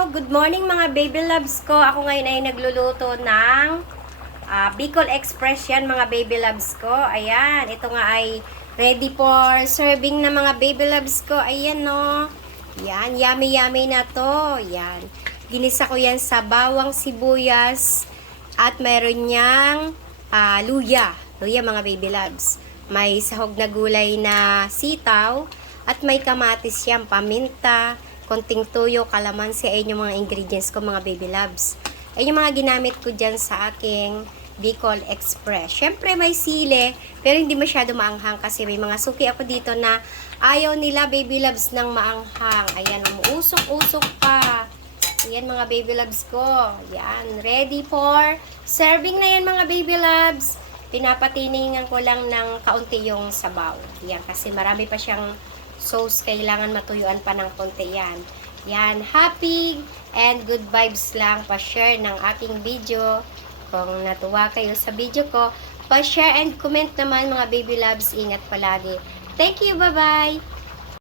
Good morning mga baby loves ko. Ako ngayon ay nagluluto ng Bicol Express yan mga baby loves ko. Ayan, ito nga ay ready for serving na mga baby loves ko. Ayan no. Yan, yummy yummy na to. Yan. Ginisa ko yan sa bawang sibuyas at meron niyang luya. Luya mga baby loves. May sahog na gulay na sitaw at may kamatis yan, paminta, konting tuyo, kalamansi, ay yung mga ingredients ko mga baby loves. Ay yung mga ginamit ko dyan sa aking Bicol Express. Syempre may sili, pero hindi masyado maanghang kasi may mga suki ako dito na ayaw nila baby loves ng maanghang. Ayan, umuusok-usok pa. Ayan mga baby loves ko. Ayan, ready for serving na yan mga baby loves. Pinapatiningan ko lang ng kaunti yung sabaw. Ayan, kasi marami pa siyang sauce, kailangan matuyuan pa ng konti yan. Yan, happy and good vibes lang. Pa-share ng aking video. Kung natuwa kayo sa video ko, pa-share and comment naman mga baby loves. Ingat palagi. Thank you, bye-bye!